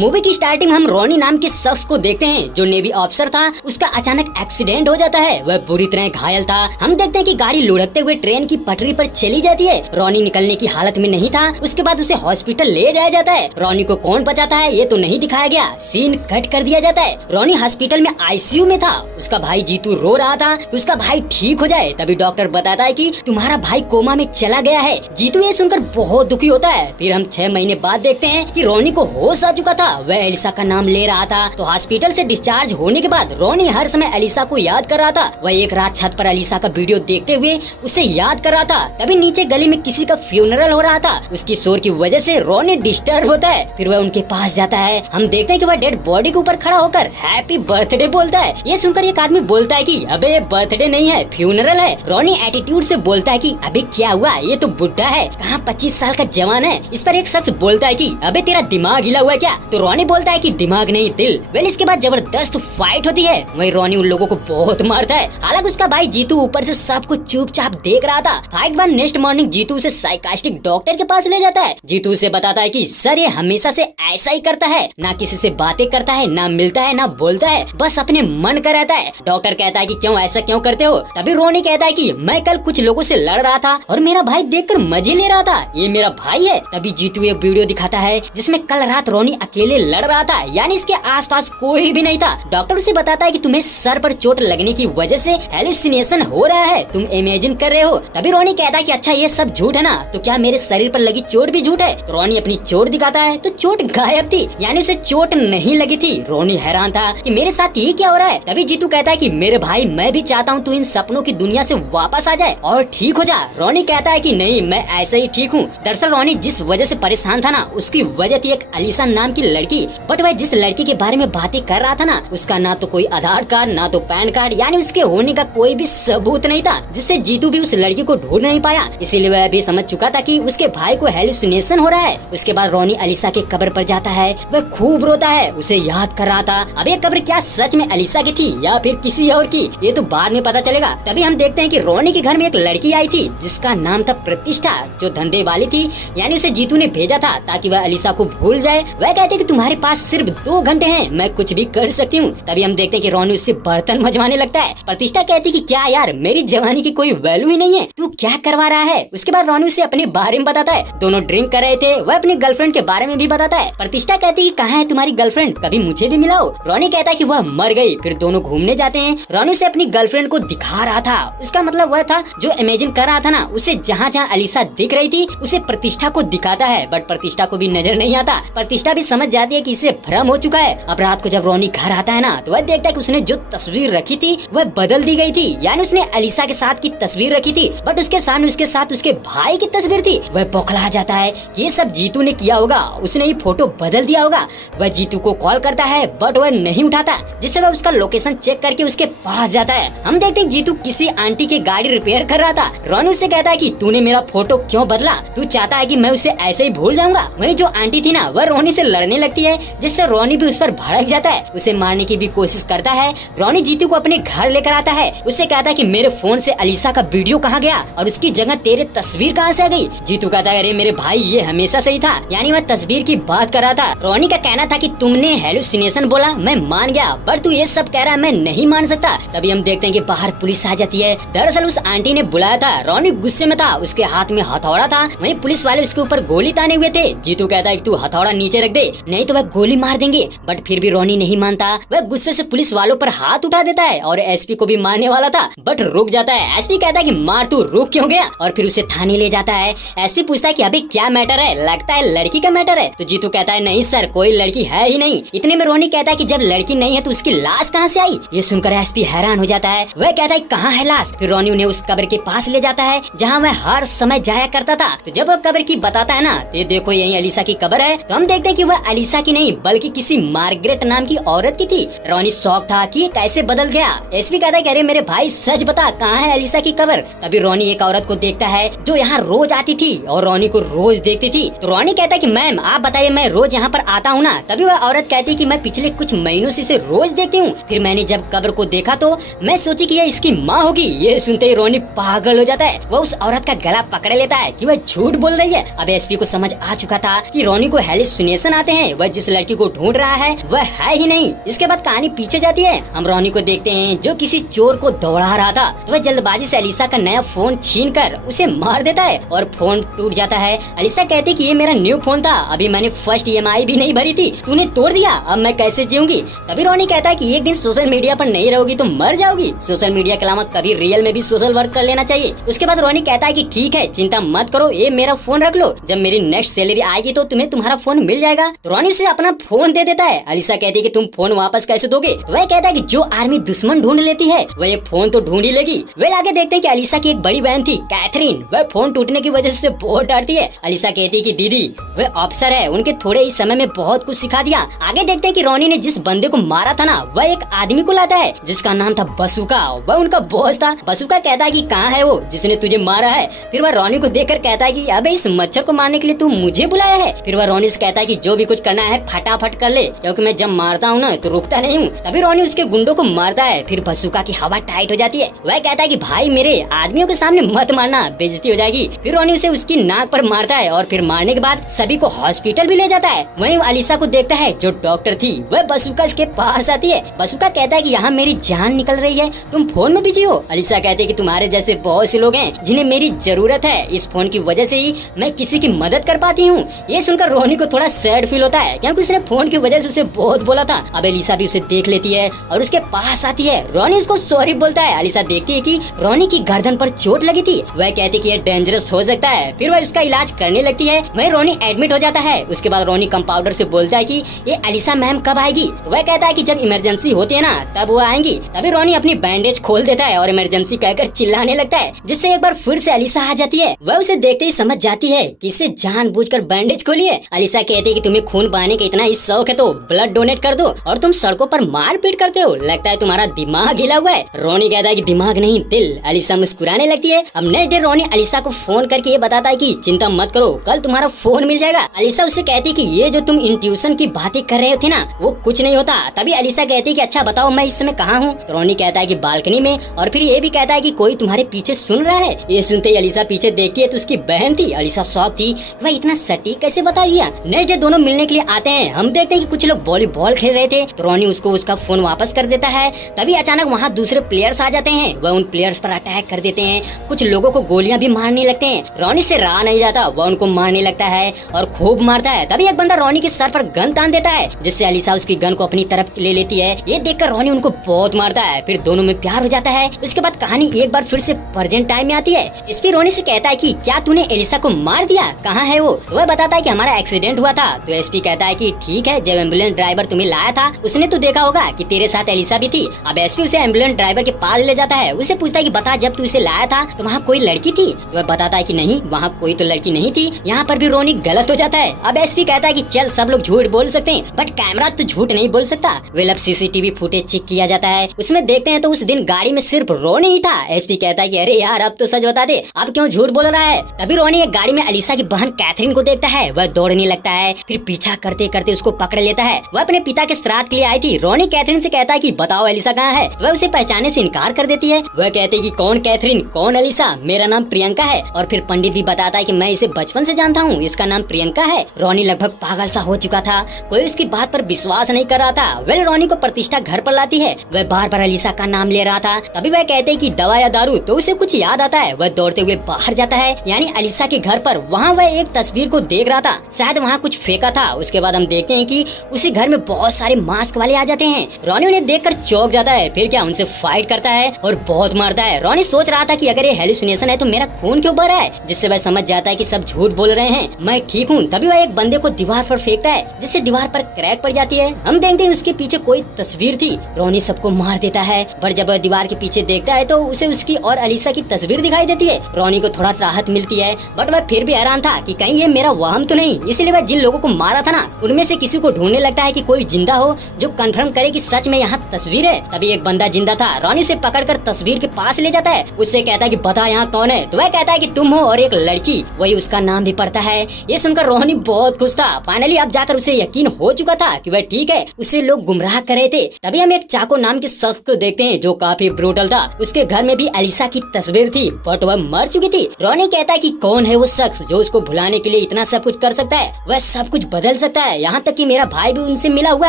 Movie की starting हम रोनी नाम के शख्स को देखते हैं जो नेवी ऑफिसर था। उसका अचानक एक्सीडेंट हो जाता है, वह बुरी तरह घायल था। हम देखते हैं कि गाड़ी लुढ़कते हुए ट्रेन की पटरी पर चली जाती है। रोनी निकलने की हालत में नहीं था। उसके बाद उसे हॉस्पिटल ले जाया जाता है। रोनी को कौन बचाता है ये तो नहीं दिखाया गया, सीन कट कर दिया जाता है। रोनी हॉस्पिटल में आईसीयू में था। उसका भाई जीतू रो रहा था कि उसका भाई ठीक हो जाए। तभी डॉक्टर बताता है कि तुम्हारा भाई कोमा में चला गया है। जीतू ये सुनकर बहुत दुखी होता है। फिर हम 6 महीने बाद देखते हैं कि रोनी को होश आ चुका था। वह एलिसा का नाम ले रहा था। तो हॉस्पिटल से डिस्चार्ज होने के बाद रोनी हर समय एलिसा को याद कर रहा था। वह एक रात छत पर एलिसा का वीडियो देखते हुए उसे याद कर रहा था। तभी नीचे गली में किसी का फ्यूनरल हो रहा था। उसकी शोर की वजह से रोनी डिस्टर्ब होता है। फिर वह उनके पास जाता है। हम देखते हैं कि वह डेड बॉडी के ऊपर खड़ा होकर हैप्पी बर्थडे बोलता है। ये सुनकर एक आदमी बोलता है कि अबे ये बर्थडे नहीं है, फ्यूनरल है। रोनी एटीट्यूड से बोलता है कि अबे क्या हुआ, ये तो बुढ़ा है, कहाँ 25 साल का जवान है। इस पर एक शख्स बोलता है कि अबे तेरा दिमाग हिला हुआ है क्या? तो रोनी बोलता है कि दिमाग नहीं दिल। वेल इसके बाद जबरदस्त फाइट होती है। वही रोनी उन लोगों को बहुत मारता है। हालांकि उसका भाई जीतू ऊपर से सब कुछ चुपचाप देख रहा था। फाइट बाद नेक्स्ट मॉर्निंग जीतू उसे साइकास्टिक डॉक्टर के पास ले जाता है। जीतू उसे बताता है कि सर ये हमेशा से ऐसा ही करता है, ना किसी से बातें करता है, ना मिलता है, ना बोलता है, बस अपने मन का रहता है। डॉक्टर कहता है कि क्यों ऐसा क्यों करते हो? तभी रोनी कहता है कि मैं कल कुछ लोगों से लड़ रहा था और मेरा भाई देखकर मजे ले रहा था, ये मेरा भाई है। तभी जीतू एक वीडियो दिखाता है जिसमें कल रात रोनी अकेले लड़ रहा था, यानी इसके आसपास कोई भी नहीं था। डॉक्टर उसे बताता है कि तुम्हें सर पर चोट लगने की वजह से हेलुसिनेशन हो रहा है, तुम इमेजिन कर रहे हो। तभी रोनी कहता है कि अच्छा ये सब झूठ है ना, तो क्या मेरे शरीर पर लगी चोट भी झूठ है? तो रोनी अपनी चोट दिखाता है तो चोट गायब थी, यानी उसे चोट नहीं लगी थी। रोनी हैरान था कि मेरे साथ ये क्या हो रहा है। तभी जीतू कहता है कि मेरे भाई मैं भी चाहता हूँ तू इन सपनों की दुनिया से वापस आ जाए और ठीक हो जा। रोनी कहता है कि नहीं मैं ऐसे ही ठीक हूँ। दरअसल रोनी जिस वजह से परेशान था ना, उसकी वजह थी एक अलीसा नाम की लड़की। बट वह जिस लड़की के बारे में बातें कर रहा था ना, उसका ना तो कोई आधार कार्ड ना तो पैन कार्ड, यानी उसके होने का कोई भी सबूत नहीं था, जिससे जीतू भी उस लड़की को ढूंढ नहीं पाया। इसीलिए वह भी समझ चुका था कि उसके भाई को हेलुसिनेशन हो रहा है। उसके बाद रोनी अलीसा के कब्र पर जाता है। वह खूब रोता है, उसे याद कर रहा था अब ये कब्र क्या सच में अलीसा की थी या फिर किसी और की, ये तो बाद में पता चलेगा। तभी हम देखते हैं कि रोनी के घर में एक लड़की आई थी जिसका नाम था प्रतिष्ठा, जो धंधे वाली थी, यानी उसे जीतू ने भेजा था ताकि वह अलीसा को भूल जाए। वह कहती कि तुम्हारे पास सिर्फ 2 घंटे हैं, मैं कुछ भी कर सकती हूँ। तभी हम देखते हैं कि रोनी उससे बर्तन मजवाने लगता है। प्रतिष्ठा कहती कि क्या यार मेरी जवानी की कोई वैल्यू ही नहीं है, तू क्या करवा रहा है? उसके बाद रोनी उसे अपने बारे में बताता है। दोनों ड्रिंक कर रहे थे। वह अपनी गर्लफ्रेंड के बारे में भी बताता है। प्रतिष्ठा कहती कि कहाँ है तुम्हारी गर्लफ्रेंड, कभी मुझे भी मिलाओ। रोनी कहता है कि वह मर गई। फिर दोनों घूमने जाते हैं। रोनी उसे अपनी गर्लफ्रेंड को दिखा रहा था। उसका मतलब वह था जो इमेजिन कर रहा था ना, उसे जहाँ जहाँ अलीसा दिख रही थी उसे प्रतिष्ठा को दिखाता है। बट प्रतिष्ठा को भी नजर नहीं आता। प्रतिष्ठा भी समझ जाती है कि इसे भ्रम हो चुका है। अब रात को जब रोनी घर आता है ना, तो वह देखता है कि उसने जो तस्वीर रखी थी वह बदल दी गई थी, यानी उसने अलीसा के साथ की तस्वीर रखी थी बट उसके सामने उसके साथ उसके भाई की तस्वीर थी। वह बौखला जाता है, ये सब जीतू ने किया होगा, उसने ये फोटो बदल दिया होगा। वह जीतू को कॉल करता है बट वह नहीं उठाता, जिससे वह उसका लोकेशन चेक करके उसके पास जाता है। हम देखते हैं जीतू किसी आंटी की गाड़ी रिपेयर कर रहा था। रोनी उससे कहता है कि तूने मेरा फोटो क्यों बदला, तू चाहता है कि मैं उसे ऐसे ही भूल जाऊंगा। वही जो आंटी थी ना, वह रोनी से लड़ने लगती है, जिससे रोनी भी उस पर भड़क जाता है, उसे मारने की भी कोशिश करता है। रोनी जीतू को अपने घर लेकर आता है। उससे कहता है कि मेरे फोन से अलीसा का वीडियो कहाँ गया और उसकी जगह तेरे तस्वीर कहाँ से आ गई? जीतू कहता है अरे मेरे भाई ये हमेशा सही था, यानी मैं तस्वीर की बात कर रहा था। रोनी का कहना था कि तुमने हेलुसिनेशन बोला, मैं मान गया, पर तू ये सब कह रहा है मैं नहीं मान सकता। तभी हम देखते हैं कि बाहर पुलिस आ जाती है। दरअसल उस आंटी ने बुलाया था। रोनी गुस्से में था, उसके हाथ में हथौड़ा था। वहीं पुलिस वाले उसके ऊपर गोली ताने हुए थे। जीतू कहता है कि तू हथौड़ा नीचे रख दे, नहीं तो वह गोली मार देंगे। बट फिर भी रोनी नहीं मानता। वह गुस्से से पुलिस वालों पर हाथ उठा देता है और एसपी को भी मारने वाला था बट रुक जाता है। एसपी कहता है कि मार तू रुक क्यों गया, और फिर उसे थाने ले जाता है। एसपी पूछता है कि अभी क्या मैटर है, लगता है लड़की का मैटर है। तो जीतू कहता है नहीं सर, कोई लड़की है ही नहीं। इतने में रोनी कहता है कि जब लड़की नहीं है तो उसकी लाश कहाँ से आई? ये सुनकर एसपी हैरान हो जाता है। वह कहता है कहाँ है लाश? फिर रोनी उन्हें उस कब्र के पास ले जाता है जहाँ वह हर समय जाया करता था। तो जब वह कब्र की बताता है ना, तो ये देखो यही अलीसा की कब्र है। तो हम देखते हैं कि वह अलीसा की नहीं बल्कि किसी मार्गरेट नाम की औरत की थी। रोनी शौक था कि कैसे बदल गया। एसपी कहता है कि अरे मेरे भाई सच बता कहाँ है अलीसा की कब्र? तभी रोनी एक औरत को देखता है जो यहाँ रोज आती थी और रोनी को रोज देखती थी। तो रोनी कहता है कि मैम आप बताइए मैं रोज यहाँ पर आता हूँ ना? तभी वह औरत कहती है कि मैं पिछले कुछ महीनों से इसे रोज देखती हूँ। फिर मैंने जब कब्र को देखा तो मैं सोची कि यह इसकी माँ होगी। ये सुनते ही रोनी पागल हो जाता है। वह उस औरत का गला पकड़ लेता है कि वह झूठ बोल रही है। अब एसपी को समझ आ चुका था कि रोनी को हेलुसिनेशन आते हैं, है वह जिस लड़की को ढूंढ रहा है वह है ही नहीं। इसके बाद कहानी पीछे जाती है, हम रोनी को देखते हैं जो किसी चोर को दौड़ा रहा था, तो वह जल्दबाजी से अलीसा का नया फोन छीन कर उसे मार देता है और फोन टूट जाता है। अलीसा कहती कि ये मेरा न्यू फोन था, अभी मैंने फर्स्ट EMI भी नहीं भरी थी, तूने तोड़ दिया, अब मैं कैसे जीऊंगी। तभी रोनी कहता है कि एक दिन सोशल मीडिया पर नहीं रहोगी तो मर जाओगी, सोशल मीडिया के अलावा कभी रियल में भी सोशल वर्क कर लेना चाहिए। उसके बाद रोनी कहता है कि ठीक है चिंता मत करो, ये मेरा फोन रख लो, जब मेरी नेक्स्ट सैलरी आएगी तो तुम्हें तुम्हारा फोन मिल जाएगा। तो रोनी उसे अपना फोन दे देता है। अलीसा कहती है कि तुम फोन वापस कैसे दोगे, तो वह कहता है कि जो आर्मी दुश्मन ढूंढ लेती है वह ये फोन तो ढूंढ ही लेगी। वे आगे देखते हैं कि अलीसा की एक बड़ी बहन थी कैथरीन, वह फोन टूटने की वजह से उसे बहुत डांटती है। अलीसा कहती है कि दीदी वह ऑफिसर है, उनके थोड़े ही समय में बहुत कुछ सिखा दिया। आगे देखते हैं कि रोनी ने जिस बंदे को मारा था ना वह एक आदमी को लाता है जिसका नाम था बसुका, वह उनका बॉस था। बसुका कहता है कि कहाँ है वो जिसने तुझे मारा है। फिर वह रोनी को देखकर कहता है कि अबे इस मच्छर को मारने के लिए तू मुझे बुलाया है। फिर वह रोनी से कहता है कि जो भी कुछ करना है फटाफट कर ले, क्योंकि मैं जब मारता हूँ ना तो रुकता नहीं हूँ। तभी रोनी उसके गुंडों को मारता है। फिर बसुका की हवा टाइट हो जाती है। वह कहता है कि भाई मेरे आदमियों के सामने मत मारना, बेइज्जती हो जाएगी। फिर रोनी उसे उसकी नाक पर मारता है और फिर मारने के बाद सभी को हॉस्पिटल भी ले जाता है। वहीं अलीसा को देखता है जो डॉक्टर थी वह बसुका के पास आती है। बसुका कहता है कि यहाँ मेरी जान निकल रही है, तुम फोन में बिजी हो। अलीसा कहती है कि तुम्हारे जैसे बहुत से लोग हैं जिन्हें मेरी जरूरत है, इस फोन की वजह से ही मैं किसी की मदद कर पाती हूँ। ये सुनकर रोनी को थोड़ा सैड फील होता है क्योंकि उसने फोन की वजह से उसे बहुत बोला था। अब अलीसा भी उसे देख लेती है और उसके पास आती है। रोनी उसको सॉरी बोलता है। अलीसा देखती है कि रोनी की गर्दन पर चोट लगी थी, वह कहती है कि ये डेंजरस हो सकता है। फिर वह उसका इलाज करने लगती है। वहीं रोनी एडमिट हो जाता है। उसके बाद रोनी कंपाउंडर से बोलता है कि ये अलीसा मैम कब आएगी। वह कहता है कि जब इमरजेंसी होती है ना तब वो आएंगी। तभी रोनी अपनी बैंडेज खोल देता है और इमरजेंसी कहकर चिल्लाने लगता है, जिससे एक बार फिर से अलीसा आ जाती है। वह उसे देखते ही समझ जाती है कि इसे जानबूझकर बैंडेज खोली है। अलीसा कहती है कि तुम्हें खून बहाने का इतना ही शौक है तो ब्लड डोनेट कर दो, और तुम सड़कों पर मारपीट करते हो, लगता है तुम्हारा दिमाग हिला हुआ है। रोनी कहता है कि दिमाग नहीं दिल। अलीसा मुस्कुराने लगती है। अब नेक्स्ट डे रोनी अलीसा को फोन करके ये बताता है कि चिंता मत करो, कल तुम्हारा फोन मिल जाएगा। अलीसा उससे कहती है कि ये जो तुम इंट्यूशन की बातें कर रहे थे ना वो कुछ नहीं होता। तभी अलीसा कहती है कि अच्छा बताओ मैं इस समय कहाँ हूँ। तो रोनी कहता है कि बालकनी में, और फिर ये भी कहता है कि कोई तुम्हारे पीछे सुन रहा है। ये सुनते ही अलीसा पीछे देखती है तो उसकी बहन थी। अलीसा शॉक थी, वह इतना सटीक कैसे बता दिया। नेक्स्ट डे दोनों मिलने के लिए आते हैं। हम देखते हैं कि कुछ लोग वॉलीबॉल खेल रहे थे तो रोनी उसको उसका फोन वापस कर देता है। तभी अचानक वहाँ दूसरे प्लेयर्स आ जाते हैं। वह उन प्लेयर्स पर अटैक कर देते हैं, कुछ लोगों को गोलियां भी मारने लगते हैं। रोनी से रहा नहीं जाता, वह उनको मारने लगता है और खूब मारता है। तभी एक बंदा रोनी के सर पर गन तान देता है, जिससे अलीसा उसकी गन को अपनी तरफ ले लेती है। ये देखकर रोनी उनको बहुत मारता है। फिर दोनों में प्यार हो जाता है। उसके बाद कहानी एक बार फिर से प्रेजेंट टाइम में आती है। इस पर रोनी से कहता है कि क्या तूने एलिसा को मार दिया, कहाँ है वो। वह बताता है कि हमारा एक्सीडेंट हुआ था। तो एसपी कहता है कि ठीक है, जब एम्बुलेंस ड्राइवर तुम्हें लाया था उसने तो देखा होगा कि तेरे साथ एलिसा भी थी। अब एसपी उसे एम्बुलेंस ड्राइवर के पास ले जाता है। उसे पूछता है कि बता जब तू इसे लाया था तो वहाँ कोई लड़की थी। तो वह बताता है कि नहीं, वहाँ कोई तो लड़की नहीं थी। यहाँ पर भी रोनी गलत हो जाता है। अब एसपी कहता है कि चल सब लोग झूठ बोल सकते हैं बट कैमरा तो झूठ नहीं बोल सकता। वेल अब सीसीटीवी फुटेज चेक किया जाता है। उसमें देखते हैं तो उस दिन गाड़ी में सिर्फ रोनी ही था। एसपी कहता है कि अरे यार अब तो सच बता दे, अब क्यों झूठ बोल रहा है। तभी रोनी एक गाड़ी में अलीसा की बहन कैथरीन को देखता है। वह दौड़ने लगता है, फिर पीछा करते करते उसको पकड़ लेता है। वह अपने पिता के श्राद्ध के लिए आई थी। रोनी कैथरीन से कहता है कि बताओ एलिसा कहाँ है। वह उसे पहचानने से इनकार कर देती है। वह कहते है कि कौन कैथरीन, कौन एलिसा, मेरा नाम प्रियंका है। और फिर पंडित भी बताता है कि मैं इसे बचपन से जानता हूँ, इसका नाम प्रियंका है। रोनी लगभग पागल सा हो चुका था, कोई उसकी बात पर विश्वास नहीं कर रहा था। वेल रोनी को प्रतिष्ठा घर पर लाती है। वह बार बार एलिसा का नाम ले रहा था। तभी वह कहते हैं कि दवा या दारू, तो उसे कुछ याद आता है। वह दौड़ते हुए बाहर जाता है, यानी एलिसा के घर पर। वहाँ वह एक तस्वीर को देख रहा था, शायद वहाँ कुछ फेंका था। उसके बाद हम देखते हैं कि उसी घर में बहुत सारे मास्क वाले आ जाते हैं। रोनी उन्हें देखकर चौंक जाता है, फिर क्या उनसे फाइट करता है और बहुत मारता है। रोनी सोच रहा था कि अगर ये हेलुसिनेशन है तो मेरा खून क्यों बह रहा है, जिससे वह समझ जाता है कि सब झूठ बोल रहे हैं, मैं ठीक हूँ। तभी वह एक बंदे को दीवार पर फेंकता है, जिससे दीवार पर क्रैक पड़ जाती है। हम देखते हैं उसके पीछे कोई तस्वीर थी। रोनी सबको मार देता है, पर जब वह दीवार के पीछे देखता है तो उसे उसकी और अलीसा की तस्वीर दिखाई देती है। रोनी को थोड़ा राहत मिलती है, बट वह फिर भी हैरान था कि कहीं ये मेरा वहम तो नहीं। इसलिए वह जिन लोगों को मारा था ना, उनमें से किसी को ढूंढने लगता है कि कोई जिंदा हो जो कंफर्म करे कि सच में यहाँ तस्वीर है। तभी एक बंदा जिंदा था। रोनी उसे पकड़कर तस्वीर के पास ले जाता है। उससे कहता है कि बता यहाँ कौन है। तो वह कहता है कि तुम हो और एक लड़की, वही उसका नाम भी पड़ता है। ये सुनकर रोनी बहुत खुश था। फाइनली अब जाकर उसे यकीन हो चुका था कि वह ठीक है, उसे लोग गुमराह कर रहे थे। तभी हम एक चाको नाम के शख्स को देखते हैं जो काफी ब्रूटल था। उसके घर में भी एलिसा की तस्वीर थी, बट वह मर चुकी थी। रोनी कहता है कि कौन है वो शख्स जो उसको भुलाने के लिए इतना सब कुछ कर सकता है। वह सब कुछ बदल जल सकता है, यहाँ तक कि मेरा भाई भी उनसे मिला हुआ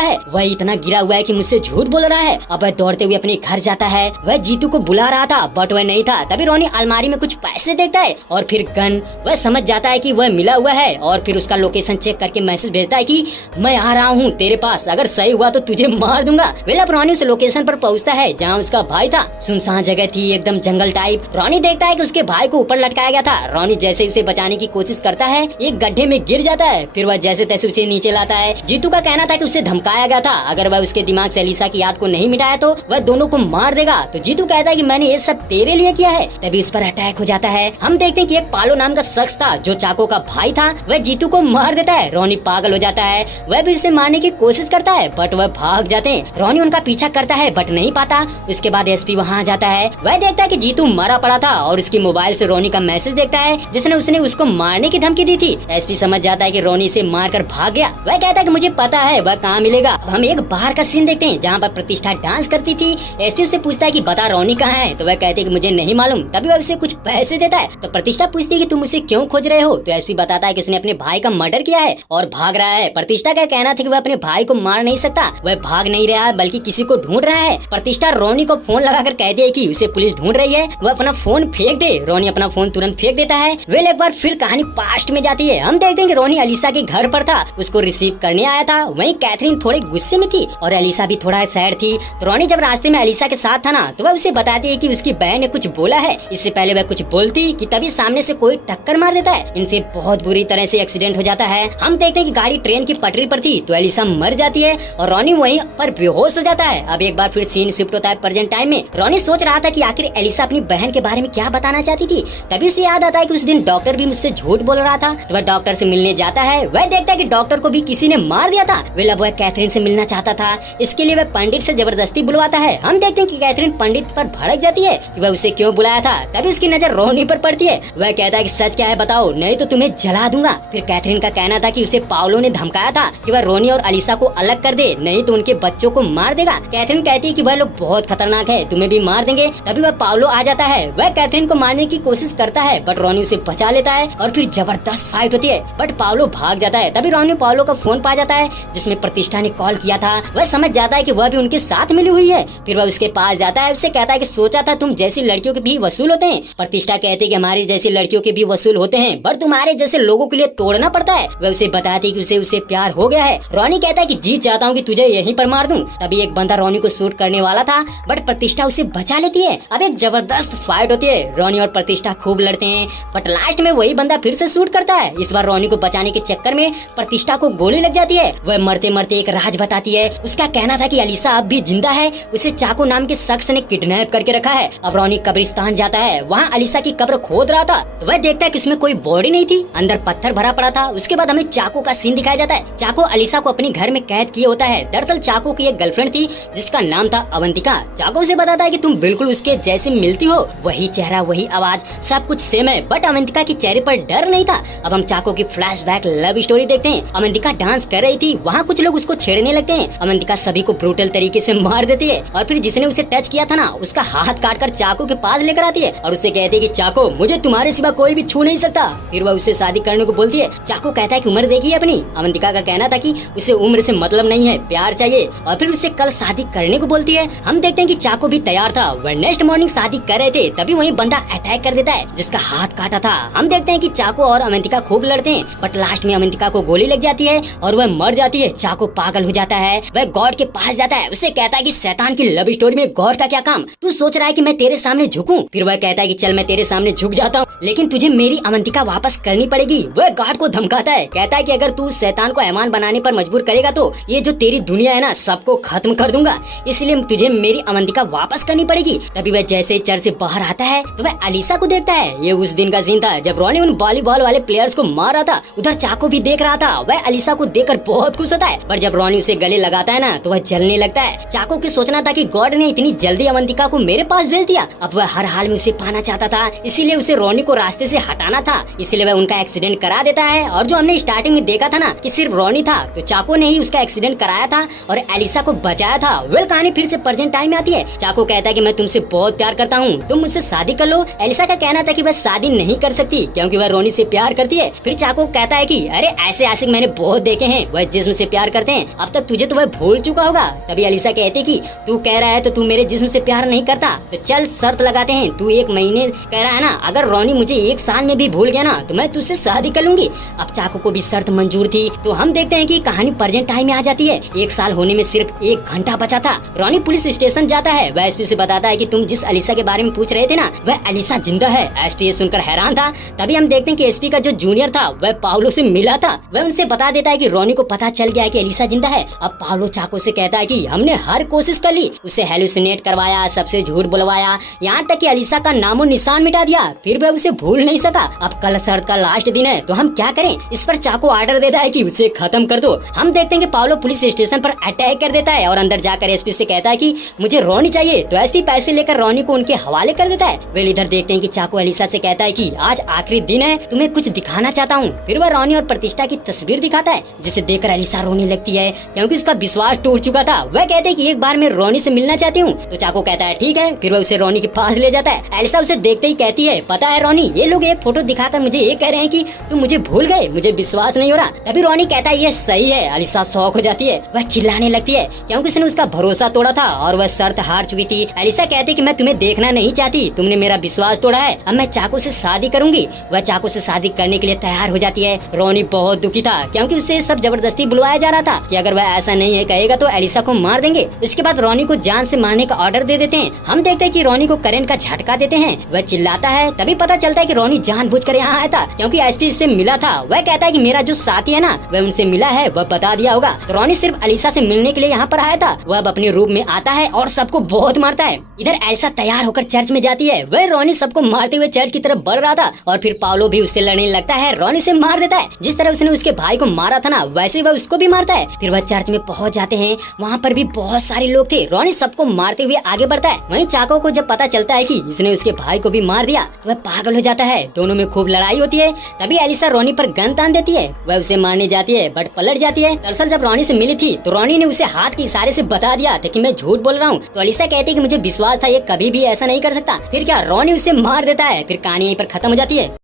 है। वह इतना गिरा हुआ है कि मुझसे झूठ बोल रहा है। अब वह दौड़ते हुए अपने घर जाता है। वह जीतू को बुला रहा था बट वह नहीं था। तभी रोनी अलमारी में कुछ पैसे देखता है और फिर गन। वह समझ जाता है कि वह मिला हुआ है और फिर उसका लोकेशन चेक करके मैसेज भेजता है कि मैं आ रहा हूँ तेरे पास, अगर सही हुआ तो तुझे मार दूंगा। अब रोनी उस लोकेशन पर पहुँचता है जहाँ उसका भाई था। सुनसान जगह थी, एकदम जंगल टाइप। रोनी देखता है कि उसके भाई को ऊपर लटकाया गया था। रोनी जैसे उसे बचाने की कोशिश करता है एक गड्ढे में गिर जाता है। फिर वह जैसे तैसे उसे नीचे लाता है। जीतू का कहना था कि उसे धमकाया गया था, अगर वह उसके दिमाग से एलिसा की याद को नहीं मिटाया तो वह दोनों को मार देगा। तो जीतू कहता है कि मैंने ये सब तेरे लिए किया है। तभी उस पर अटैक हो जाता है। हम देखते हैं कि एक पालो नाम का शख्स था जो चाको का भाई था। वह जीतू को मार देता है। रोनी पागल हो जाता है। वह भी उसे मारने की कोशिश करता है बट वह भाग जाते हैं। रोनी उनका पीछा करता है बट नहीं पाता। उसके बाद एसपी वहाँ जाता है। वह देखता है कि जीतू मरा पड़ा था और उसके मोबाइल से रोनी का मैसेज देखता है जिसने उसने उसको मारने की धमकी दी थी। एसपी समझ जाता है कि रोनी से मारकर भाग गया। वह कहता है कि मुझे पता है वह कहाँ मिलेगा। हम एक बाहर का सीन देखते हैं जहाँ पर प्रतिष्ठा डांस करती थी। एसपी उससे पूछता है कि बता रोनी कहाँ है, तो वह कहते हैं कि मुझे नहीं मालूम। तभी वह उसे कुछ पैसे देता है। तो प्रतिष्ठा पूछती है कि तुम उसे क्यों खोज रहे हो, तो एसपी बताता है कि उसने अपने भाई का मर्डर किया है और भाग रहा है। प्रतिष्ठा का कहना था कि वह अपने भाई को मार नहीं सकता, वह भाग नहीं रहा है बल्कि किसी को ढूंढ रहा है। प्रतिष्ठा रोनी को फोन लगाकर कहती है कि उसे पुलिस ढूंढ रही है, वह अपना फोन फेंक दे। रोनी अपना फोन तुरंत फेंक देता है। वेल एक बार फिर कहानी पास्ट में जाती है। हम देखते हैं कि रोनी अलीसा के घर पर था, उसको रिसीव करने आया था। वहीं कैथरीन थोड़े गुस्से में थी और अलीसा भी थोड़ा सैड थी। तो रोनी जब रास्ते में अलीसा के साथ था ना, तो वह उसे बताती है कि उसकी बहन ने कुछ बोला है। इससे पहले वह कुछ बोलती कि तभी सामने से कोई टक्कर मार देता है। इनसे बहुत बुरी तरह से एक्सीडेंट हो जाता है। हम देखते हैं कि गाड़ी ट्रेन की पटरी पर थी तो अलीसा मर जाती है और रोनी वहीं पर बेहोश हो जाता है। अब एक बार फिर सीन शिफ्ट होता है प्रेजेंट टाइम में। रोनी सोच रहा था कि आखिर एलिसा अपनी बहन के बारे में क्या बताना चाहती थी। तभी उसे याद आता है कि उस दिन डॉक्टर भी मुझसे झूठ बोल रहा था। तो वह डॉक्टर से मिलने जाता है। वह देखता है कि डॉक्टर को भी किसी ने मार दिया था। वह कैथरीन से मिलना चाहता था, इसके लिए वह पंडित से जबरदस्ती बुलवाता है। हम देखते हैं कि कैथरीन पंडित पर भड़क जाती है कि वह उसे क्यों बुलाया था। तभी उसकी नजर रोनी पर पड़ती है। वह कहता है कि सच क्या है बताओ, नहीं तो तुम्हें जला दूंगा। फिर कैथरीन का कहना था कि उसे पाउलो ने धमकाया था कि वह रोनी और अलीसा को अलग कर दे, नहीं तो उनके बच्चों को मार देगा। कैथरीन कहती है कि वह लोग बहुत खतरनाक है, तुम्हें भी मार देंगे। तभी वह पाउलो आ जाता है। वह कैथरीन को मारने की कोशिश करता है बट रोनी उसे बचा लेता है और फिर जबरदस्त फाइट होती है बट पाउलो भाग जाता है। तभी रोनी पाउलो का फोन पा जाता है जिसमें प्रतिष्ठा ने कॉल किया था। वह समझ जाता है कि वह भी उनके साथ मिली हुई है। फिर वह उसके पास जाता है, उससे कहता है कि सोचा था तुम जैसी लड़कियों के भी वसूल होते हैं। प्रतिष्ठा कहती है कि हमारी जैसी लड़कियों के भी वसूल होते हैं पर तुम्हारे जैसे लोगों के लिए तोड़ना पड़ता है। वह उसे बताती है कि उसे प्यार हो गया है। रोनी कहता है कि जी चाहता हूँ कि तुझे यहीं पर मार दूं। तभी एक बंदा रोनी को शूट करने वाला था बट प्रतिष्ठा उसे बचा लेती है। अब एक जबरदस्त फाइट होती है। रोनी और प्रतिष्ठा खूब लड़ते हैं बट लास्ट में वही बंदा फिर से शूट करता है। इस बार रोनी को बचाने के चक्कर में प्रतिष्ठा को गोली लग जाती है। वह मरते मरते एक राज बताती है। उसका कहना था कि अलीसा अब भी जिंदा है, उसे चाको नाम के शख्स ने किडनैप करके रखा है। अब रोनी कब्रिस्तान जाता है, वहाँ अलीसा की कब्र खोद रहा था तो वह देखता है कि उसमें कोई बॉडी नहीं थी, अंदर पत्थर भरा पड़ा था। उसके बाद हमें चाको का सीन दिखाया जाता है। चाको अलीसा को अपने घर में कैद किए होता है। दरअसल चाको की एक गर्लफ्रेंड थी जिसका नाम था अवंतिका। चाको उसे बताता है कि तुम बिल्कुल उसके जैसे मिलती हो, वही चेहरा वही आवाज सब कुछ सेम है। बट अवंतिका के चेहरे पर डर नहीं था। अब हम चाको की फ्लैशबैक लव स्टोरी देखते हैं। अवंतिका डांस कर रही थी, वहाँ कुछ लोग उसको छेड़ने लगते हैं। अवंतिका सभी को ब्रूटल तरीके से मार देती है और फिर जिसने उसे टच किया था ना, उसका हाथ काटकर चाको के पास लेकर आती है और उससे कहती है कि चाको मुझे तुम्हारे सिवा कोई भी छू नहीं सकता। फिर वह उससे शादी करने को बोलती है। चाको कहता है कि उम्र देखी है अपनी। अवंतिका का कहना था कि उसे उम्र से मतलब नहीं है, प्यार चाहिए और फिर उससे कल शादी करने को बोलती है। हम देखते हैं कि चाको भी तैयार था। वह नेक्स्ट मॉर्निंग शादी कर रहे थे तभी वही बंदा अटैक कर देता है जिसका हाथ काटा था। हम देखते हैं कि चाको और अवंतिका खूब लड़ते हैं बट लास्ट में अवंतिका को गोली लग जाती है और वह मर जाती है। चाको पागल हो जाता है। वह गॉड के पास जाता है, उसे कहता है कि शैतान की लव स्टोरी में गॉड का क्या काम, तू सोच रहा है कि मैं तेरे सामने झुकूं। फिर वह कहता है कि चल मैं तेरे सामने झुक जाता हूँ लेकिन तुझे मेरी अवंतिका वापस करनी पड़ेगी। वह गॉड को धमकाता है, कहता है कि अगर तू शैतान को ऐमान बनाने पर मजबूर करेगा तो ये जो तेरी दुनिया है ना सबको खत्म कर दूंगा, इसलिए तुझे मेरी अवंतिका वापस करनी पड़ेगी। तभी वह जैसे चर्च से बाहर आता है तो वह अलीसा को देखता है। ये उस दिन का सीन था जब रोनी उन वॉलीबॉल वाले प्लेयर्स को मार रहा था। उधर चाको भी देख रहा था। वह अलीसा को देखकर बहुत खुश होता है पर जब रोनी उसे गले लगाता है ना तो वह जलने लगता है। चाको की सोचना था कि गॉड ने इतनी जल्दी अवंतिका को मेरे पास भेज दिया। अब वह हर हाल में उसे पाना चाहता था, इसीलिए उसे रोनी को रास्ते से हटाना था। इसलिए वह उनका एक्सीडेंट करा देता है और जो हमने स्टार्टिंग में देखा था ना कि सिर्फ रोनी था तो चाको ने ही उसका एक्सीडेंट कराया था और एलिसा को बचाया था। वेल कहानी फिर से प्रेजेंट टाइम में आती है। चाको कहता है कि मैं तुमसे बहुत प्यार करता हूँ, तुम मुझसे शादी कर लो। एलिसा का कहना था कि वह शादी नहीं कर सकती क्योंकि वह रोनी से प्यार करती है। फिर चाको कहता है कि अरे ऐसे आशिक मैंने बहुत देखे हैं वह जिस्म से प्यार करते हैं, अब तक तुझे तो वह भूल चुका होगा। तभी अलीसा कहती कि तू कह रहा है तो तू मेरे जिस्म से प्यार नहीं करता, तो चल शर्त लगाते हैं, तू 1 महीने कह रहा है ना, अगर रोनी मुझे 1 साल में भी भूल गया ना तो मैं तुझसे शादी कर लूंगी। अब चाको को भी शर्त मंजूर थी। तो हम देखते हैं कि कहानी प्रेजेंट टाइम में आ जाती है। 1 साल होने में सिर्फ 1 घंटा बचा था। रोनी पुलिस स्टेशन जाता है, वह एसपी से बताता है कि तुम जिस अलीसा के बारे में पूछ रहे थे ना वह अलीसा जिंदा है। एसपी ये सुनकर हैरान था। तभी हम देखते हैं कि एसपी का जो जूनियर था वह पाउलो से मिला था। वह उनसे बता देता है कि रोनी को पता चल गया है कि अलीसा जिंदा है। अब पाउलो चाको से कहता है कि हमने हर कोशिश कर ली, उसे हेलुसिनेट करवाया, सबसे झूठ बुलवाया, यहाँ तक कि अलीसा का नामो निशान मिटा दिया, फिर वह उसे भूल नहीं सका। अब कल शर्त का लास्ट दिन है तो हम क्या करें। इस पर चाको ऑर्डर देता है कि उसे खत्म कर दो। हम देखते हैं कि पाउलो पुलिस स्टेशन पर अटैक कर देता है और अंदर जाकर एसपी से कहता है कि मुझे रोनी चाहिए। तो एसपी पैसे लेकर रोनी को उनके हवाले कर देता है। वे इधर देखते हैं कि चाको अलीसा से कहता है कि आज आखिरी दिन है, तुम्हें कुछ दिखाना चाहता हूँ। फिर वह रोनी और प्रतिष्ठा की तस्वीर दिखाता है, जिसे देखकर अलीसा रोने लगती है क्योंकि उसका विश्वास टूट चुका था। वह कहते हैं कि एक बार मैं रोनी से मिलना चाहती हूँ। तो चाको कहता है ठीक है। फिर वह उसे रोनी के पास ले जाता है। अलीसा उसे देखते ही कहती है पता है रोनी, ये लोग एक फोटो दिखाकर मुझे ये कह रहे हैं कि तुम मुझे भूल गए, मुझे विश्वास नहीं हो रहा। तभी रोनी कहता है ये सही है। अलीसा शॉक हो जाती है, वह चिल्लाने लगती है क्योंकि उसने उसका भरोसा तोड़ा था और वह शर्त हार चुकी थी। अलीसा कहती कि मैं तुम्हें देखना नहीं चाहती, तुमने मेरा विश्वास तोड़ा है, अब मैं चाको से शादी करूंगी। वह चाको से शादी करने के लिए तैयार हो जाती है। रोनी बहुत दुखी था क्योंकि उसे सब जबरदस्ती बुलवाया जा रहा था कि अगर वह ऐसा नहीं है कहेगा तो अलीसा को मार देंगे। इसके बाद रोनी को जान से मारने का ऑर्डर दे देते हैं। हम देखते हैं कि रोनी को करंट का झटका देते हैं, वह चिल्लाता है। तभी पता चलता है कि रोनी जानबूझकर यहाँ आया था क्योंकि एसपी से मिला था। वह कहता है कि मेरा जो साथी है ना वह उनसे मिला है, वह बता दिया होगा। तो रोनी सिर्फ अलीसा से मिलने के लिए यहाँ पर आया था। वह अब अपने रूप में आता है और सबको बहुत मारता है। इधर एल्सा तैयार होकर चर्च में जाती है। वह रोनी सबको मारते हुए चर्च की तरफ बढ़ रहा था और फिर पाउलो भी उससे लड़ने लगता है, रोनी से मार देता है। जिस तरह उसने उसके भाई को मारा था ना वैसे वह उसको भी मारता है। फिर वह चर्च में पहुँच जाते हैं, वहाँ पर भी बहुत सारे लोग थे। रोनी सबको मारते हुए आगे बढ़ता है। वहीं चाको को जब पता चलता है कि इसने उसके भाई को भी मार दिया तो वह पागल हो जाता है। दोनों में खूब लड़ाई होती है। तभी अलीसा रोनी पर गन तान देती है। वह उसे मारने जाती है बट पलट जाती है। दरअसल जब रोनी से मिली थी तो रोनी ने उसे हाथ के इशारे से बता दिया था कि मैं झूठ बोल रहा हूँ। तो अलीसा कहती है कि मुझे विश्वास था ये कभी भी ऐसा नहीं कर सकता। फिर क्या रोनी उसे मार देता है। फिर कहानी यहीं पर खत्म हो जाती है।